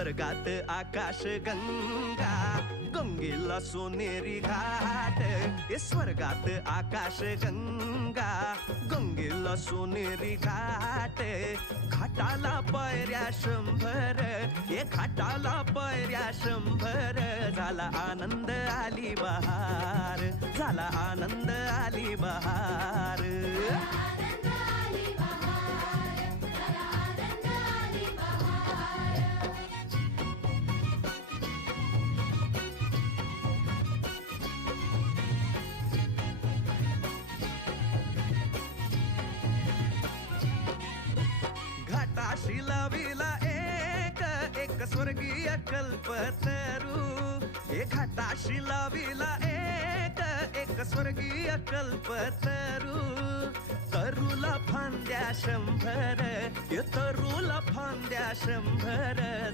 स्वर्गात आकाश गंगा, गंगेला सोनेरी घाट. हे स्वर्गात आकाश गंगा, गंगेला सोनेरी घाट. घाटाला पायऱ्या 100, हे घाटाला पायऱ्या 100. झाला आनंद आली बहार, झाला आनंद आली बहार. घाटाशी लाविला एक स्वर्गीय कल्पतरू. हे घाटाशी लाविला एक स्वर्गीय कल्पतरू. तरूला फांद्या 100, हे तरूला फांद्या 100.